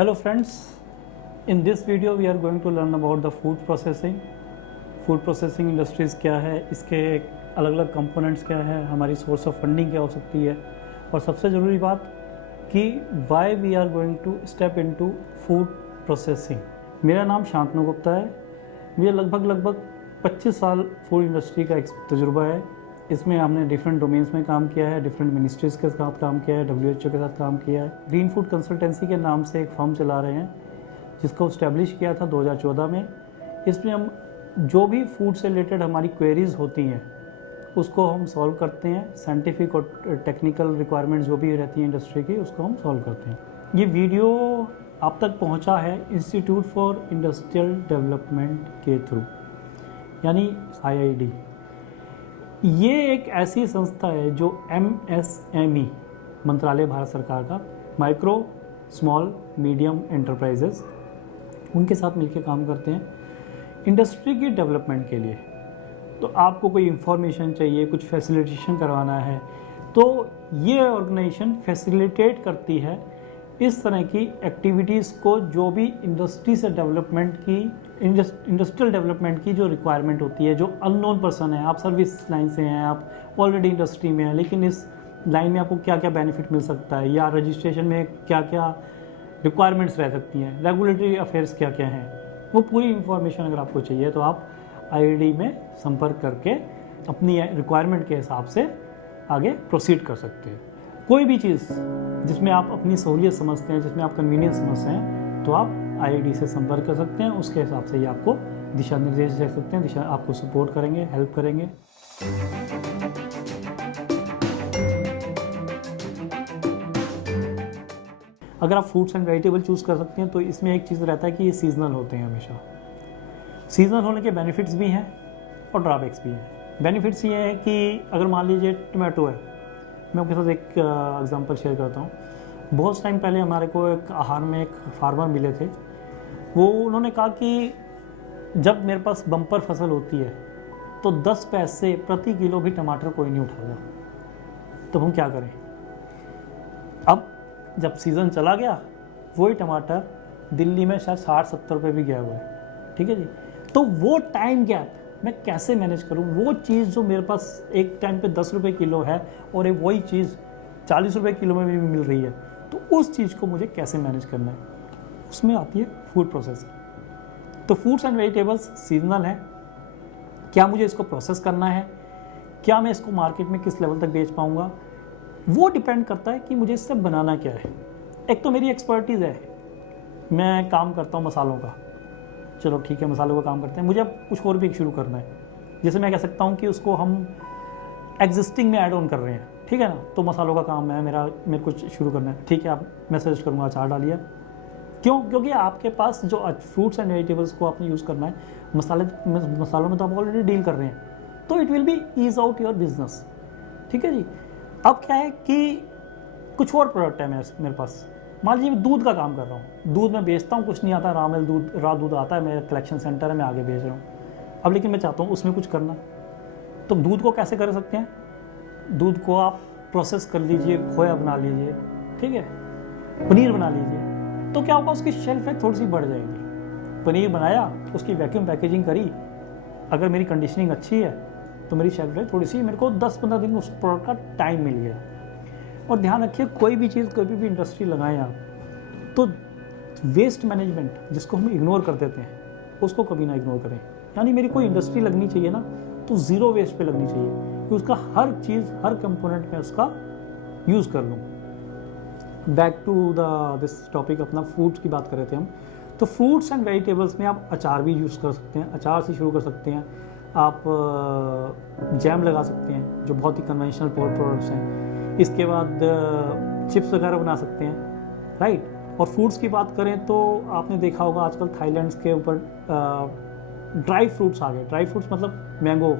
Hello friends, in this video we are going to learn about the food processing. Food processing industries क्या है, इसके अलग अलग components क्या है, हमारी सोर्स ऑफ फंडिंग क्या हो सकती है, और सबसे ज़रूरी बात कि why we are going to step into food processing. मेरा नाम शांतनु गुप्ता है। मुझे लगभग 25 साल फूड इंडस्ट्री का तजुर्बा है। इसमें हमने डिफरेंट डोमेन्स में काम किया है, डिफरेंट मिनिस्ट्रीज़ के साथ काम किया है, WHO के साथ काम किया है। ग्रीन फूड कंसल्टेंसी के नाम से एक फर्म चला रहे हैं जिसको इस्टेब्लिश किया था 2014 में। इसमें हम जो भी फूड से रिलेटेड हमारी क्वेरीज़ होती हैं उसको हम सॉल्व करते हैं। साइंटिफिक और टेक्निकल रिक्वायरमेंट्स जो भी रहती हैं इंडस्ट्री की, उसको हम सॉल्व करते हैं। ये वीडियो आप तक पहुंचा है इंस्टीट्यूट फॉर इंडस्ट्रियल डेवलपमेंट के थ्रू, यानी IID। ये एक ऐसी संस्था है जो MSME मंत्रालय भारत सरकार का, माइक्रो स्मॉल मीडियम एंटरप्राइजेस, उनके साथ मिलकर काम करते हैं इंडस्ट्री की डेवलपमेंट के लिए। तो आपको कोई इंफॉर्मेशन चाहिए, कुछ फैसिलिटेशन करवाना है, तो ये ऑर्गेनाइजेशन फैसिलिटेट करती है इस तरह की एक्टिविटीज़ को जो भी इंडस्ट्री से डेवलपमेंट की, इंडस्ट्रियल डेवलपमेंट की जो रिक्वायरमेंट होती है। जो अननोन पर्सन है, आप सर्विस लाइन से हैं, आप ऑलरेडी इंडस्ट्री में हैं, लेकिन इस लाइन में आपको क्या क्या बेनिफिट मिल सकता है, या रजिस्ट्रेशन में क्या क्या रिक्वायरमेंट्स रह सकती हैं, रेगुलेटरी अफेयर्स क्या क्या हैं, वो पूरी इंफॉर्मेशन अगर आपको चाहिए तो आप IID में संपर्क करके अपनी रिक्वायरमेंट के हिसाब से आगे प्रोसीड कर सकते हैं। कोई भी चीज़ जिसमें आप अपनी सहूलियत समझते हैं, जिसमें आप कन्वीनियंस समझते हैं, तो आप IID से संपर्क कर सकते हैं। उसके हिसाब से ये आपको दिशा निर्देश दे सकते हैं, आपको सपोर्ट करेंगे, हेल्प करेंगे। अगर आप फ्रूट्स एंड वेजिटेबल चूज़ कर सकते हैं तो इसमें एक चीज़ रहता है कि ये सीजनल होते हैं। हमेशा सीजनल होने के बेनिफिट्स भी हैं और ड्रॉबैक्स भी हैं। बेनिफिट्स ये हैं कि अगर मान लीजिए टमाटो है, मैं आपके साथ एक एग्जांपल शेयर करता हूँ। बहुत टाइम पहले हमारे को एक आहार में एक फार्मर मिले थे। उन्होंने कहा कि जब मेरे पास बम्पर फसल होती है तो 10 पैसे प्रति किलो भी टमाटर कोई नहीं उठाएगा, तो हम क्या करें। अब जब सीज़न चला गया, वही टमाटर दिल्ली में शायद 60-70 रुपये भी गया हुआ है। ठीक है जी। तो वो टाइम गैप मैं कैसे मैनेज करूं, वो चीज़ जो मेरे पास एक टाइम पे 10 रुपये किलो है और एक वही चीज़ 40 रुपये किलो में भी मिल रही है, तो उस चीज़ को मुझे कैसे मैनेज करना है, उसमें आती है फूड प्रोसेसिंग। तो फ्रूट्स एंड वेजिटेबल्स सीजनल है। क्या मुझे इसको प्रोसेस करना है, क्या मैं इसको मार्केट में किस लेवल तक बेच पाऊँगा, वो डिपेंड करता है कि मुझे इससे बनाना क्या है। एक तो मेरी एक्सपर्टीज़ है, मैं काम करता हूँ मसालों का, चलो ठीक है, मसालों का काम करते हैं। मुझे अब कुछ और भी शुरू करना है, जैसे मैं कह सकता हूँ कि उसको हम एग्जिस्टिंग में ऐड ऑन कर रहे हैं, ठीक है ना। तो मसालों का काम है मेरे को शुरू करना है, ठीक है। आप मैं सजेस्ट करूँगा अचार डालिए। क्यों? क्योंकि आपके पास जो फ्रूट्स एंड वेजिटेबल्स को आपने यूज़ करना है, मसालों में तो आप ऑलरेडी डील कर रहे हैं, तो it will be ease out your business. ठीक है जी। अब क्या है कि कुछ और प्रोडक्ट है मेरे पास। मान लीजिए मैं दूध का काम कर रहा हूँ, दूध मैं बेचता हूँ, कुछ नहीं आता, रॉ दूध आता है, मेरा कलेक्शन सेंटर है, मैं आगे बेच रहा हूँ। अब लेकिन मैं चाहता हूँ उसमें कुछ करना, तो दूध को कैसे कर सकते हैं। दूध को आप प्रोसेस कर लीजिए, खोया बना लीजिए, ठीक है, पनीर बना लीजिए, तो क्या होगा, उसकी शेल्फ लाइफ थोड़ी सी बढ़ जाएगी। पनीर बनाया, उसकी वैक्यूम पैकेजिंग करी, अगर मेरी कंडीशनिंग अच्छी है तो मेरी शेल्फ लाइफ थोड़ी सी, मेरे को 10-15 दिन उस प्रोडक्ट का टाइम मिल गया। और ध्यान रखिए, कोई भी चीज़ कभी भी इंडस्ट्री लगाएं आप, तो वेस्ट मैनेजमेंट जिसको हम इग्नोर कर देते हैं, उसको कभी ना इग्नोर करें। यानी मेरी कोई इंडस्ट्री लगनी चाहिए ना, तो ज़ीरो वेस्ट पे लगनी चाहिए कि उसका हर चीज़, हर कंपोनेंट में उसका यूज़ कर लूँ। बैक टू दिस टॉपिक, अपना फ्रूट्स की बात कर रहे थे हम। तो फ्रूट्स एंड वेजिटेबल्स में आप अचार भी यूज़ कर सकते हैं, अचार से शुरू कर सकते हैं। आप जैम लगा सकते हैं, जो बहुत ही कन्वेंशनल प्रोडक्ट्स हैं। इसके बाद चिप्स वगैरह बना सकते हैं, राइट। और फ्रूट्स की बात करें तो आपने देखा होगा आजकल थाईलैंड के ऊपर ड्राई फ्रूट्स आ गए। ड्राई फ्रूट्स मतलब मैंगो,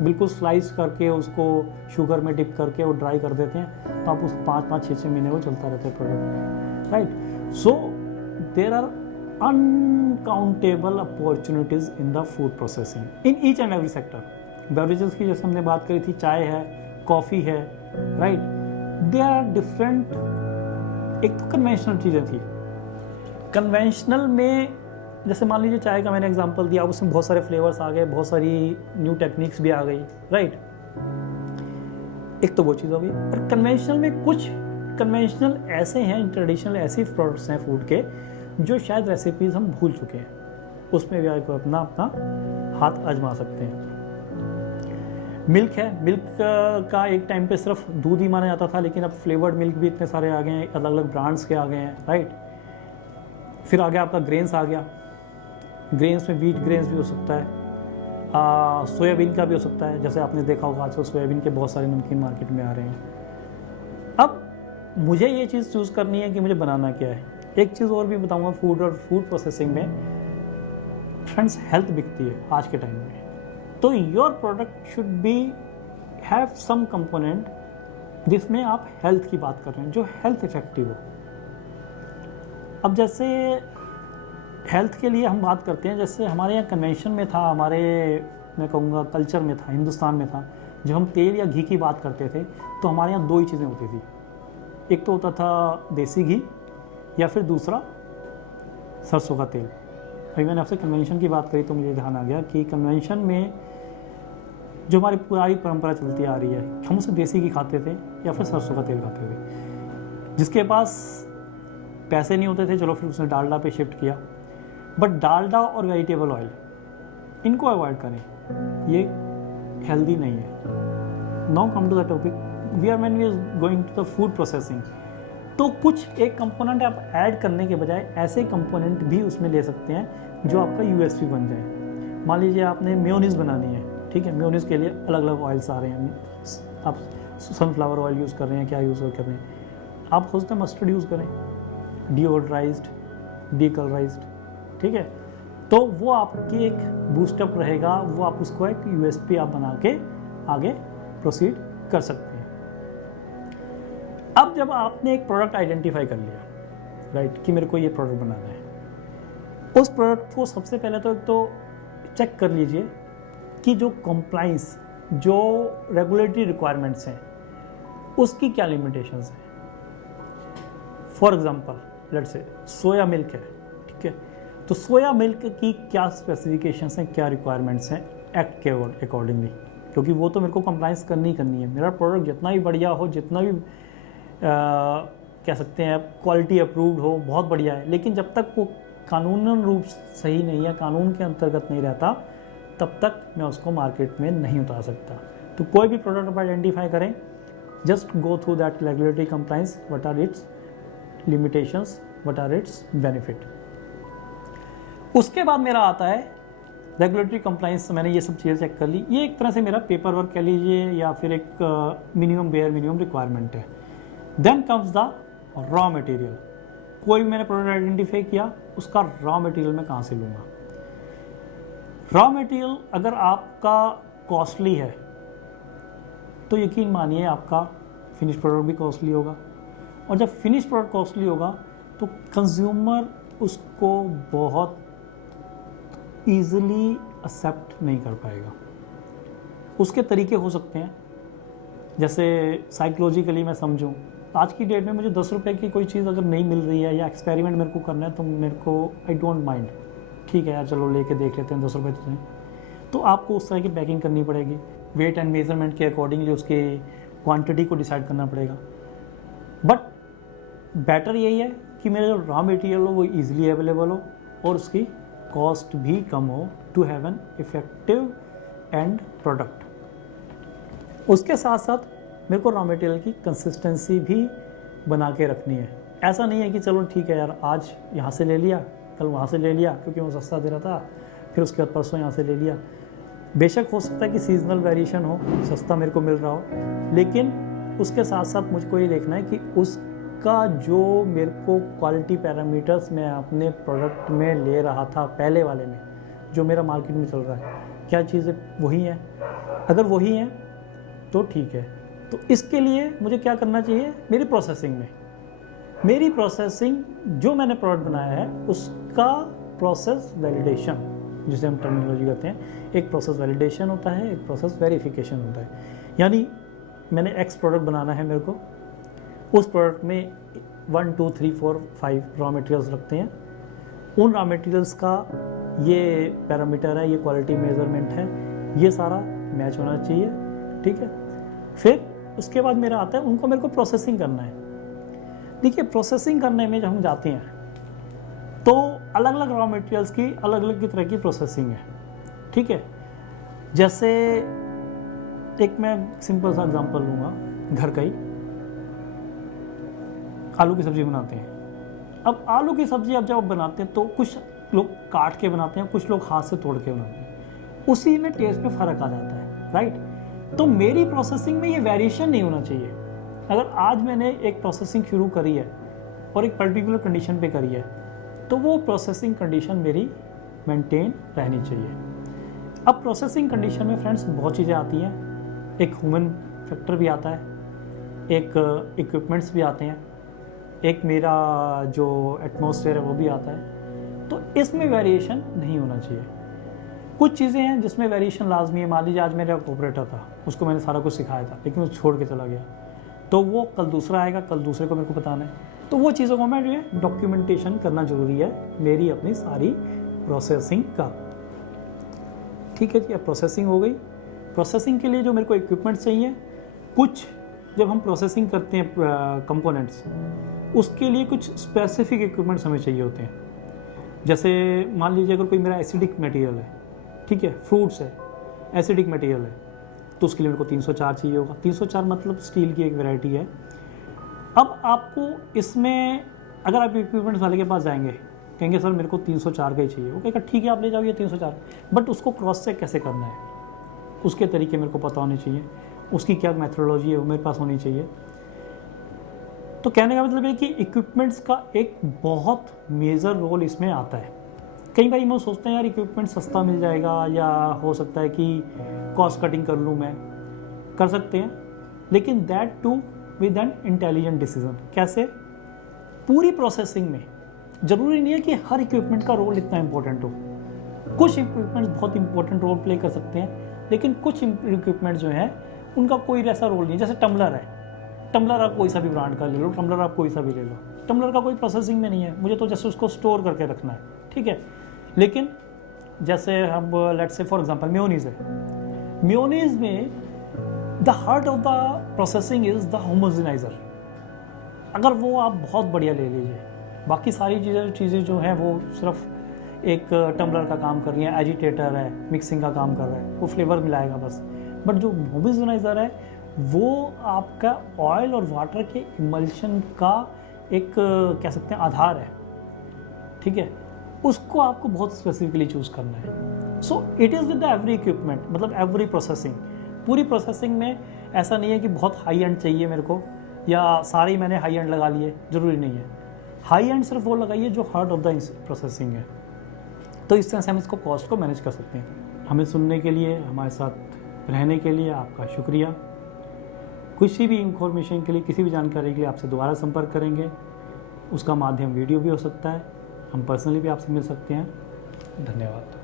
बिल्कुल स्लाइस करके उसको शुगर में डिप करके वो ड्राई कर देते हैं, तो आप उस 5-5, 6-6 महीने वो चलता रहता है product, right. So there are uncountable opportunities in the food processing in each and every sector. Beverages की जैसे हमने बात करी थी, चाय है, कॉफ़ी है, राइट। They are different. एक तो कन्वेंशनल चीज़ें थी, कन्वेंशनल में जैसे मान लीजिए चाय का मैंने एग्जांपल दिया, उसमें बहुत सारे फ्लेवर्स आ गए, बहुत सारी न्यू टेक्निक्स भी आ गई, राइट। एक तो वो चीज़ हो गई। और कन्वेंशनल में कुछ कन्वेंशनल ऐसे हैं, ट्रेडिशनल ऐसे प्रोडक्ट्स हैं फूड के जो शायद रेसिपीज़ हम भूल चुके हैं, उसमें भी आपको अपना हाथ आजमा सकते हैं। मिल्क है, मिल्क का एक टाइम पे सिर्फ दूध ही माना जाता था, लेकिन अब फ्लेवर्ड मिल्क भी इतने सारे आ गए हैं, अलग अलग ब्रांड्स के आ गए हैं, राइट। फिर आ गया आपका ग्रेन्स आ गया, ग्रेन्स में व्हीट ग्रेन्स भी हो सकता है, सोयाबीन का भी हो सकता है, जैसे आपने देखा होगा आजकल सोयाबीन के बहुत सारे नमकीन मार्केट में आ रहे हैं। अब मुझे ये चीज़ चूज़ करनी है कि मुझे बनाना क्या है। एक चीज़ और भी बताऊंगा, फूड और फूड प्रोसेसिंग में फ्रेंड्स हेल्थ बिकती है आज के टाइम में, तो your product should be have some component जिसमें आप हेल्थ की बात कर रहे हैं, जो हेल्थ इफेक्टिव हो। अब जैसे हेल्थ के लिए हम बात करते हैं, जैसे हमारे यहाँ कन्वेंशन में था, हमारे मैं कहूँगा कल्चर में था, हिंदुस्तान में था, जब हम तेल या घी की बात करते थे तो हमारे यहाँ दो ही चीज़ें होती थी। एक तो होता था देसी घी या फिर दूसरा सरसों का तेल। अभी मैंने आपसे कन्वेंशन की बात करी तो मुझे ध्यान आ गया कि कन्वेंशन में जो हमारी पुरानी परंपरा चलती आ रही है, हम उसे देसी घी खाते थे या फिर सरसों का तेल खाते थे। जिसके पास पैसे नहीं होते थे, चलो फिर उसने डालडा पे शिफ्ट किया। बट डालडा और वेजिटेबल ऑयल इनको अवॉइड करें, ये हेल्दी नहीं है। Now come to the topic, we are when we are going to the food processing. तो कुछ एक कंपोनेंट आप ऐड करने के बजाय ऐसे कंपोनेंट भी उसमें ले सकते हैं जो आपका यूएसपी बन जाए। मान लीजिए आपने मेयोनीज बनानी है, ठीक है, मेयोनीज के लिए अलग अलग ऑयल्स आ रहे हैं, आप सनफ्लावर ऑयल यूज़ कर रहे हैं, क्या यूज़ कर रहे हैं, आप हो सकता है मस्टर्ड यूज़ करें, डीओड्राइज्ड, डीकलराइज्ड, ठीक है। तो वो आपकी एक बूस्टअप रहेगा, वो आप उसको एक यूएसपी आप बना के आगे प्रोसीड कर सकते हैं। अब जब आपने एक प्रोडक्ट आइडेंटिफाई कर लिया, राइट, कि मेरे को ये प्रोडक्ट बनाना है, उस प्रोडक्ट को सबसे पहले तो एक तो चेक कर लीजिए कि जो कंप्लाइंस, जो रेगुलेटरी रिक्वायरमेंट्स हैं, उसकी क्या लिमिटेशंस हैं। For example let's say soya milk है, ठीक है, तो सोया मिल्क की क्या स्पेसिफिकेशंस हैं, क्या रिक्वायरमेंट्स हैं एक्ट के अकॉर्डिंगली, क्योंकि वो तो मेरे को कंप्लाइंस करनी है। मेरा प्रोडक्ट जितना भी बढ़िया हो, जितना भी कह सकते हैं क्वालिटी अप्रूव्ड हो, बहुत बढ़िया है, लेकिन जब तक वो कानूनन रूप सही नहीं है, कानून के अंतर्गत नहीं रहता, तब तक मैं उसको मार्केट में नहीं उतार सकता। तो कोई भी प्रोडक्ट आप आइडेंटिफाई करें, just go through that regulatory compliance, what are its limitations, what are its benefit. उसके बाद मेरा आता है रेगुलेटरी कंप्लाइंस। मैंने ये सब चीज़ें चेक कर ली, ये एक तरह से मेरा पेपर वर्क कह लीजिए या फिर एक मिनिमम रिक्वायरमेंट है। Then comes the raw material. कोई भी मैंने प्रोडक्ट आइडेंटिफाई किया, उसका रॉ मटेरियल मैं कहाँ से लूँगा। रॉ मटेरियल अगर आपका कॉस्टली है तो यकीन मानिए आपका फिनिश प्रोडक्ट भी कॉस्टली होगा, और जब फिनिश प्रोडक्ट कॉस्टली होगा तो कंज्यूमर उसको बहुत ईजिली एक्सेप्ट नहीं कर पाएगा। उसके तरीके हो सकते हैं, जैसे साइकोलॉजिकली मैं समझूं, आज की डेट में मुझे 10 रुपये की कोई चीज़ अगर नहीं मिल रही है या एक्सपेरिमेंट मेरे को करना है तो मेरे को आई डोंट माइंड, ठीक है यार चलो लेके देख लेते हैं, 10 रुपये तो हैं। तो आपको उस तरह की पैकिंग करनी पड़ेगी, वेट एंड मेजरमेंट के अकॉर्डिंगली उसके क्वांटिटी को डिसाइड करना पड़ेगा। बट बेटर यही है कि मेरा जो रॉ मटेरियल हो वो ईजिली अवेलेबल हो और उसकी कॉस्ट भी कम हो, to have an effective end product. उसके साथ साथ मेरे को रॉ मटेरियल की कंसिस्टेंसी भी बना के रखनी है। ऐसा नहीं है कि चलो ठीक है यार आज यहाँ से ले लिया, कल वहाँ से ले लिया क्योंकि वो सस्ता दे रहा था, फिर उसके बाद परसों यहाँ से ले लिया। बेशक हो सकता है कि सीजनल वेरिएशन हो, सस्ता मेरे को मिल रहा हो, लेकिन उसके साथ साथ मुझको ये देखना है कि उसका जो मेरे को क्वालिटी पैरामीटर्स मैं अपने प्रोडक्ट में ले रहा था पहले वाले में, जो मेरा मार्केट में चल रहा है, क्या चीज़ें वही हैं। अगर वही हैं तो ठीक है। तो इसके लिए मुझे क्या करना चाहिए, मेरी प्रोसेसिंग जो मैंने प्रोडक्ट बनाया है उसका प्रोसेस वैलिडेशन, जिसे हम टर्मिनोलॉजी कहते हैं, एक प्रोसेस वैलिडेशन होता है, एक प्रोसेस वेरिफिकेशन होता है। यानी मैंने एक्स प्रोडक्ट बनाना है, मेरे को उस प्रोडक्ट में 1 2 3 4 5 रॉ मटेरियल्स लगते हैं, उन रॉ मटेरियल्स का ये पैरामीटर है, ये क्वालिटी मेजरमेंट है, ये सारा मैच होना चाहिए, ठीक है। फिर उसके बाद मेरा आता है उनको मेरे को प्रोसेसिंग करना है। देखिए प्रोसेसिंग करने में जब हम जाते हैं तो अलग अलग रॉ मटेरियल्स की अलग अलग तरह की प्रोसेसिंग है, ठीक है। जैसे एक मैं सिंपल सा एग्जांपल लूँगा, घर का ही, आलू की सब्जी बनाते हैं। अब आलू की सब्जी अब जब बनाते हैं तो कुछ लोग काट के बनाते हैं, कुछ लोग हाथ से तोड़ के बनाते हैं, उसी में टेस्ट में फ़र्क आ जाता है, राइट। तो मेरी प्रोसेसिंग में ये वेरिएशन नहीं होना चाहिए। अगर आज मैंने एक प्रोसेसिंग शुरू करी है और एक पर्टिकुलर कंडीशन पे करी है तो वो प्रोसेसिंग कंडीशन मेरी मेंटेन रहनी चाहिए। अब प्रोसेसिंग कंडीशन में फ्रेंड्स बहुत चीज़ें आती हैं, एक ह्यूमन फैक्टर भी आता है, एक इक्विपमेंट्स भी आते हैं, एक मेरा जो एटमॉस्फेयर है वो भी आता है। तो इसमें वेरिएशन नहीं होना चाहिए। कुछ चीज़ें हैं जिसमें वेरिएशन लाजमी है। मान लीजिए आज मेरा ऑपरेटर था, उसको मैंने सारा कुछ सिखाया था लेकिन वो छोड़ के चला गया, तो वो कल दूसरा आएगा, कल दूसरे को मेरे को बताना है। तो वो चीज़ों को मैं जो है डॉक्यूमेंटेशन करना ज़रूरी है मेरी अपनी सारी प्रोसेसिंग का, ठीक है जी। अब प्रोसेसिंग हो गई। प्रोसेसिंग के लिए जो मेरे को इक्विपमेंट चाहिए, कुछ जब हम प्रोसेसिंग करते हैं कंपोनेंट्स, उसके लिए कुछ स्पेसिफिक इक्विपमेंट्स हमें चाहिए होते हैं। जैसे मान लीजिए अगर कोई मेरा एसिडिक मटेरियल है, ठीक है, फ्रूट्स है, एसिडिक मटेरियल है, तो उसके लिए मेरे को 304 चाहिए होगा। 304 मतलब स्टील की एक वैरायटी है। अब आपको इसमें अगर आप इक्विपमेंट्स वाले के पास जाएंगे, कहेंगे सर मेरे को 304 का ही चाहिए, वो कहेगा ठीक है आप ले जाओ ये 304, बट उसको क्रॉस चेक कैसे करना है, उसके तरीके मेरे को पता होने चाहिए, उसकी क्या मेथोडोलॉजी है वो मेरे पास होनी चाहिए। तो कहने का मतलब है कि इक्विपमेंट्स का एक बहुत मेजर रोल इसमें आता है। कई बार हम सोचते हैं यार इक्विपमेंट सस्ता मिल जाएगा या हो सकता है कि कॉस्ट कटिंग कर लूँ, मैं कर सकते हैं, लेकिन that too with an intelligent decision. कैसे? पूरी प्रोसेसिंग में ज़रूरी नहीं है कि हर इक्विपमेंट का रोल इतना इंपॉर्टेंट हो। कुछ इक्विपमेंट्स बहुत इंपॉर्टेंट रोल प्ले कर सकते हैं, लेकिन कुछ इक्विपमेंट जो है उनका कोई ऐसा रोल नहीं। जैसे टम्बलर है, टम्बलर आप कोई सा भी ब्रांड का ले लो, टम्बलर आप कोई सा भी ले लो, टम्बलर का कोई प्रोसेसिंग में नहीं है, मुझे तो जैसे उसको स्टोर करके रखना है, ठीक है। लेकिन जैसे हम let's say for example mayonnaise है, मेयोनीज में the heart of the processing is the homogeniser. अगर वो आप बहुत बढ़िया ले लीजिए, बाकी सारी चीज़ें जो हैं वो सिर्फ एक टम्बलर का काम कर रही है, एजिटेटर है, मिक्सिंग का काम कर रहा है, वो फ्लेवर मिलाएगा बस। बट जो होमोजेनाइजर है वो आपका ऑयल और वाटर के इमल्शन का एक कह सकते हैं आधार है, ठीक है। उसको आपको बहुत स्पेसिफिकली चूज़ करना है। So it is with every equipment, मतलब एवरी प्रोसेसिंग। पूरी प्रोसेसिंग में ऐसा नहीं है कि बहुत हाई एंड चाहिए मेरे को या सारे ही मैंने हाई एंड लगा लिए, ज़रूरी नहीं है। हाई एंड सिर्फ वो लगाइए जो हार्ट ऑफ द प्रोसेसिंग है। तो इस तरह से हम इसको कॉस्ट को मैनेज कर सकते हैं। हमें सुनने के लिए, हमारे साथ रहने के लिए आपका शुक्रिया। किसी भी इंफॉर्मेशन के लिए, किसी भी जानकारी के लिए आपसे दोबारा संपर्क करेंगे। उसका माध्यम वीडियो भी हो सकता है, हम पर्सनली भी आपसे मिल सकते हैं। धन्यवाद।